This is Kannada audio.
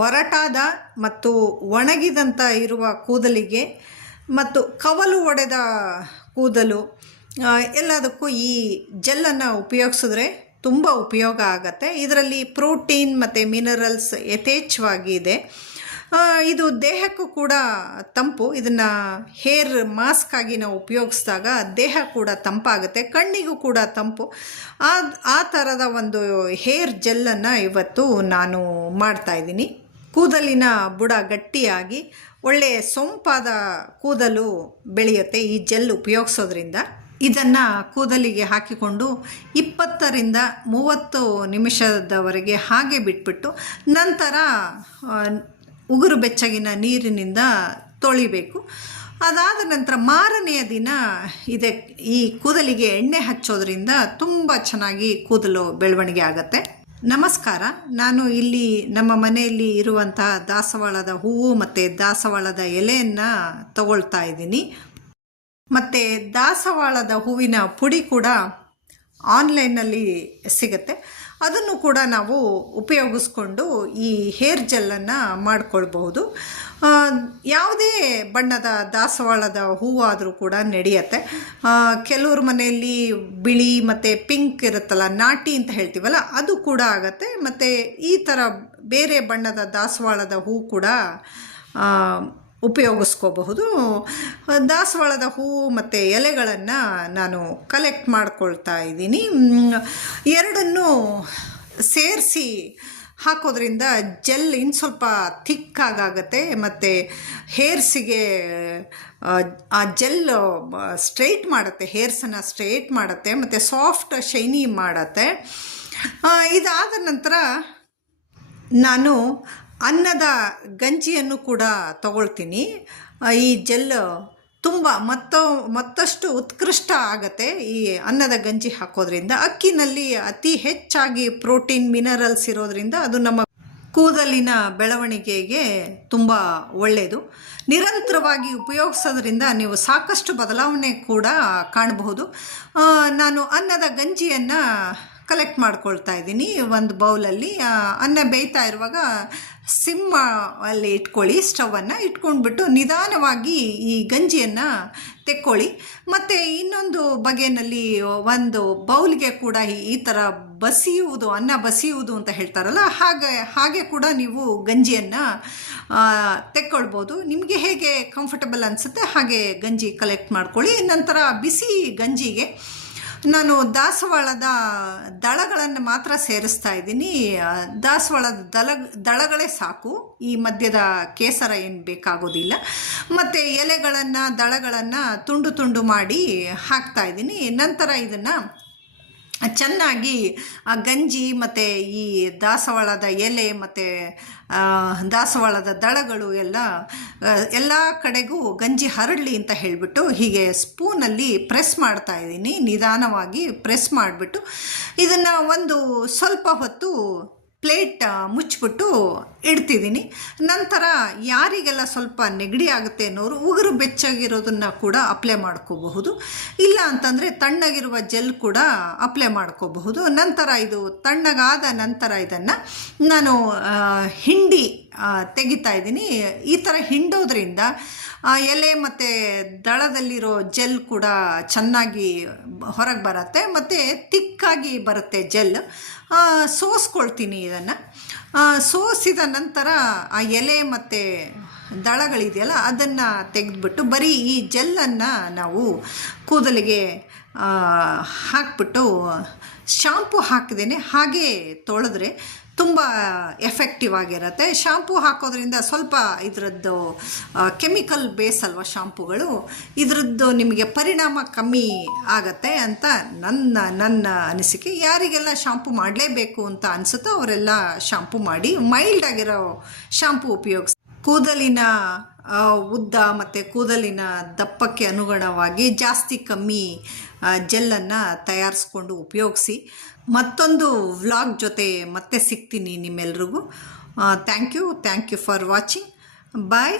ಒರಟಾದ ಮತ್ತು ಒಣಗಿದಂಥ ಇರುವ ಕೂದಲಿಗೆ ಮತ್ತು ಕವಲು ಒಡೆದ ಕೂದಲು ಎಲ್ಲದಕ್ಕೂ ಈ ಜೆಲ್ಲನ್ನು ಉಪಯೋಗಿಸಿದ್ರೆ ತುಂಬ ಉಪಯೋಗ ಆಗುತ್ತೆ. ಇದರಲ್ಲಿ ಪ್ರೋಟೀನ್ ಮತ್ತು ಮಿನರಲ್ಸ್ ಯಥೇಚ್ಛವಾಗಿ ಇದೆ. ಇದು ದೇಹಕ್ಕೂ ಕೂಡ ತಂಪು. ಇದನ್ನು ಹೇರ್ ಮಾಸ್ಕ್ ಆಗಿ ನಾವು ಉಪಯೋಗಿಸಿದಾಗ ದೇಹ ಕೂಡ ತಂಪಾಗುತ್ತೆ, ಕಣ್ಣಿಗೂ ಕೂಡ ತಂಪು. ಆ ಥರದ ಒಂದು ಹೇರ್ ಜೆಲ್ಲನ್ನು ಇವತ್ತು ನಾನು ಮಾಡ್ತಾಯಿದ್ದೀನಿ. ಕೂದಲಿನ ಬುಡ ಗಟ್ಟಿಯಾಗಿ ಒಳ್ಳೆಯ ಸೊಂಪಾದ ಕೂದಲು ಬೆಳೆಯುತ್ತೆ ಈ ಜೆಲ್ ಉಪಯೋಗಿಸೋದ್ರಿಂದ. ಇದನ್ನು ಕೂದಲಿಗೆ ಹಾಕಿಕೊಂಡು 20ರಿಂದ 30 ನಿಮಿಷದವರೆಗೆ ಹಾಗೆ ಬಿಟ್ಬಿಟ್ಟು ನಂತರ ಉಗುರು ಬೆಚ್ಚಗಿನ ನೀರಿನಿಂದ ತೊಳಿಬೇಕು. ಅದಾದ ನಂತರ ಮಾರನೆಯ ದಿನ ಈ ಕೂದಲಿಗೆ ಎಣ್ಣೆ ಹಚ್ಚೋದ್ರಿಂದ ತುಂಬ ಚೆನ್ನಾಗಿ ಕೂದಲು ಬೆಳವಣಿಗೆ ಆಗುತ್ತೆ. ನಮಸ್ಕಾರ. ನಾನು ಇಲ್ಲಿ ನಮ್ಮ ಮನೆಯಲ್ಲಿ ಇರುವಂತಹ ದಾಸವಾಳದ ಹೂವು ಮತ್ತು ದಾಸವಾಳದ ಎಲೆಯನ್ನು ತಗೊಳ್ತಾ ಇದ್ದೀನಿ. ಮತ್ತು ದಾಸವಾಳದ ಹೂವಿನ ಪುಡಿ ಕೂಡ ಆನ್ಲೈನಲ್ಲಿ ಸಿಗುತ್ತೆ. ಅದನ್ನು ಕೂಡ ನಾವು ಉಪಯೋಗಿಸ್ಕೊಂಡು ಈ ಹೇರ್ ಜೆಲ್ಲನ್ನು ಮಾಡಿಕೊಳ್ಬಹುದು. ಯಾವುದೇ ಬಣ್ಣದ ದಾಸವಾಳದ ಹೂವಾದರೂ ಕೂಡ ನಡೆಯುತ್ತೆ. ಕೆಲವ್ರ ಮನೆಯಲ್ಲಿ ಬಿಳಿ ಮತ್ತು ಪಿಂಕ್ ಇರುತ್ತಲ್ಲ, ನಾಟಿ ಅಂತ ಹೇಳ್ತೀವಲ್ಲ, ಅದು ಕೂಡ ಆಗುತ್ತೆ. ಮತ್ತು ಈ ಥರ ಬೇರೆ ಬಣ್ಣದ ದಾಸವಾಳದ ಹೂ ಕೂಡ ಉಪಯೋಗಿಸ್ಕೋಬಹುದು. ದಾಸವಾಳದ ಹೂವು ಮತ್ತು ಎಲೆಗಳನ್ನು ನಾನು ಕಲೆಕ್ಟ್ ಮಾಡ್ಕೊಳ್ತಾ ಇದ್ದೀನಿ. ಎರಡನ್ನೂ ಸೇರಿಸಿ ಹಾಕೋದ್ರಿಂದ ಜೆಲ್ ಇನ್ನು ಸ್ವಲ್ಪ ಥಿಕ್ಕಾಗುತ್ತೆ ಮತ್ತು ಹೇರ್ಸಿಗೆ ಆ ಜೆಲ್ ಸ್ಟ್ರೈಟ್ ಮಾಡುತ್ತೆ, ಹೇರ್ಸನ್ನು ಸ್ಟ್ರೈಟ್ ಮಾಡುತ್ತೆ ಮತ್ತು ಸಾಫ್ಟ್ ಶೈನಿ ಮಾಡುತ್ತೆ. ಇದಾದ ನಂತರ ನಾನು ಅನ್ನದ ಗಂಜಿಯನ್ನು ಕೂಡ ತಗೊಳ್ತೀನಿ. ಈ ಜೆಲ್ ತುಂಬ ಮತ್ತಷ್ಟು ಉತ್ಕೃಷ್ಟ ಆಗುತ್ತೆ ಈ ಅನ್ನದ ಗಂಜಿ ಹಾಕೋದ್ರಿಂದ. ಅಕ್ಕಿನಲ್ಲಿ ಅತಿ ಹೆಚ್ಚಾಗಿ ಪ್ರೋಟೀನ್ ಮಿನರಲ್ಸ್ ಇರೋದ್ರಿಂದ ಅದು ನಮ್ಮ ಕೂದಲಿನ ಬೆಳವಣಿಗೆಗೆ ತುಂಬ ಒಳ್ಳೆಯದು. ನಿರಂತರವಾಗಿ ಉಪಯೋಗಿಸೋದ್ರಿಂದ ನೀವು ಸಾಕಷ್ಟು ಬದಲಾವಣೆ ಕೂಡ ಕಾಣಬಹುದು. ನಾನು ಅನ್ನದ ಗಂಜಿಯನ್ನು ಕಲೆಕ್ಟ್ ಮಾಡ್ಕೊಳ್ತಾ ಇದ್ದೀನಿ ಒಂದು ಬೌಲಲ್ಲಿ. ಅನ್ನ ಬೇಯ್ತಾ ಇರುವಾಗ ಸಿಮ್ ಅಲ್ಲಿ ಇಟ್ಕೊಳ್ಳಿ, ಸ್ಟವನ್ನು ಇಟ್ಕೊಂಡ್ಬಿಟ್ಟು ನಿಧಾನವಾಗಿ ಈ ಗಂಜಿಯನ್ನು ತೆಕ್ಕೊಳ್ಳಿ. ಮತ್ತು ಇನ್ನೊಂದು ಬಗೆಯಲ್ಲಿ ಒಂದು ಬೌಲ್ಗೆ ಕೂಡ ಈ ಥರ ಬಸಿಯುವುದು, ಅನ್ನ ಬಸಿಯುವುದು ಅಂತ ಹೇಳ್ತಾರಲ್ಲ, ಹಾಗೆ ಕೂಡ ನೀವು ಗಂಜಿಯನ್ನು ತೆಕ್ಕೊಳ್ಬೋದು. ನಿಮಗೆ ಹೇಗೆ ಕಂಫರ್ಟಬಲ್ ಅನಿಸುತ್ತೆ ಹಾಗೆ ಗಂಜಿ ಕಲೆಕ್ಟ್ ಮಾಡ್ಕೊಳ್ಳಿ. ನಂತರ ಬಿಸಿ ಗಂಜಿಗೆ ನಾನು ದಾಸವಾಳದ ದಳಗಳನ್ನು ಮಾತ್ರ ಸೇರಿಸ್ತಾ ಇದ್ದೀನಿ. ದಾಸವಾಳದ ದಳಗಳೇ ಸಾಕು, ಈ ಮಧ್ಯದ ಕೇಸರ ಏನು ಬೇಕಾಗೋದಿಲ್ಲ. ಮತ್ತು ಎಲೆಗಳನ್ನು ದಳಗಳನ್ನು ತುಂಡು ತುಂಡು ಮಾಡಿ ಹಾಕ್ತಾ ಇದ್ದೀನಿ. ನಂತರ ಇದನ್ನು ಚೆನ್ನಾಗಿ ಆ ಗಂಜಿ ಮತ್ತು ಈ ದಾಸವಾಳದ ಎಲೆ ಮತ್ತು ದಾಸವಾಳದ ದಳಗಳು ಎಲ್ಲ ಕಡೆಗೂ ಗಂಜಿ ಹರಡಲಿ ಅಂತ ಹೇಳಿಬಿಟ್ಟು ಹೀಗೆ ಸ್ಪೂನಲ್ಲಿ ಪ್ರೆಸ್ ಮಾಡ್ತಾ ಇದ್ದೀನಿ. ನಿಧಾನವಾಗಿ ಪ್ರೆಸ್ ಮಾಡಿಬಿಟ್ಟು ಇದನ್ನು ಒಂದು ಸ್ವಲ್ಪ ಹೊತ್ತು ಪ್ಲೇಟ್ ಮುಚ್ಚಿಬಿಟ್ಟು ಇಡ್ತಿದ್ದೀನಿ. ನಂತರ ಯಾರಿಗೆಲ್ಲ ಸ್ವಲ್ಪ ನೆಗಡಿ ಆಗುತ್ತೆ ಅನ್ನೋರು ಉಗುರು ಬೆಚ್ಚಗಿರೋದನ್ನು ಕೂಡ ಅಪ್ಲೈ ಮಾಡ್ಕೋಬಹುದು. ಇಲ್ಲ ಅಂತಂದರೆ ತಣ್ಣಗಿರುವ ಜೆಲ್ ಕೂಡ ಅಪ್ಲೈ ಮಾಡ್ಕೋಬಹುದು. ನಂತರ ಇದು ತಣ್ಣಗಾದ ನಂತರ ಇದನ್ನು ನಾನು ಹಿಂಡಿ ತೆಗಿತಾ ಇದ್ದೀನಿ. ಈ ಥರ ಹಿಂಡೋದ್ರಿಂದ ಎಲೆ ಮತ್ತು ದಳದಲ್ಲಿರೋ ಜೆಲ್ ಕೂಡ ಚೆನ್ನಾಗಿ ಹೊರಗೆ ಬರುತ್ತೆ ಮತ್ತು ತಿಕ್ಕಾಗಿ ಬರುತ್ತೆ ಜೆಲ್. ಸೋಸ್ಕೊಳ್ತೀನಿ ಇದನ್ನು. ಸೋಸಿದ ನಂತರ ಆ ಎಲೆ ಮತ್ತು ದಳಗಳಿದೆಯಲ್ಲ ಅದನ್ನು ತೆಗೆದುಬಿಟ್ಟು ಬರೀ ಈ ಜೆಲ್ಲನ್ನು ನಾವು ಕೂದಲಿಗೆ ಹಾಕ್ಬಿಟ್ಟು ಶಾಂಪು ಹಾಕಿದೇನೆ ಹಾಗೆ ತೊಳೆದ್ರೆ ತುಂಬ ಎಫೆಕ್ಟಿವ್ ಆಗಿರುತ್ತೆ. ಶಾಂಪು ಹಾಕೋದ್ರಿಂದ ಸ್ವಲ್ಪ ಇದರದ್ದು ಕೆಮಿಕಲ್ ಬೇಸ್ ಅಲ್ವ ಶಾಂಪುಗಳು, ಇದರದ್ದು ನಿಮಗೆ ಪರಿಣಾಮ ಕಮ್ಮಿ ಆಗತ್ತೆ ಅಂತ ನನ್ನ ಅನಿಸಿಕೆ. ಯಾರಿಗೆಲ್ಲ ಶಾಂಪು ಮಾಡಲೇಬೇಕು ಅಂತ ಅನಿಸುತ್ತೋ ಅವರೆಲ್ಲ ಶಾಂಪು ಮಾಡಿ. ಮೈಲ್ಡ್ ಆಗಿರೋ ಶಾಂಪು ಉಪಯೋಗಿಸಿ ಕೂದಲಿನ ಉದ್ದ ಮತ್ತು ಕೂದಲಿನ ದಪ್ಪಕ್ಕೆ ಅನುಗುಣವಾಗಿ ಜಾಸ್ತಿ ಕಮ್ಮಿ ಜೆಲ್ಲನ್ನು ತಯಾರಿಸ್ಕೊಂಡು ಉಪಯೋಗಿಸಿ. ಮತ್ತೊಂದು ವ್ಲಾಗ್ ಜೊತೆ ಮತ್ತೆ ಸಿಗ್ತೀನಿ ನಿಮ್ಮೆಲ್ರಿಗೂ. Thank you for watching. Bye.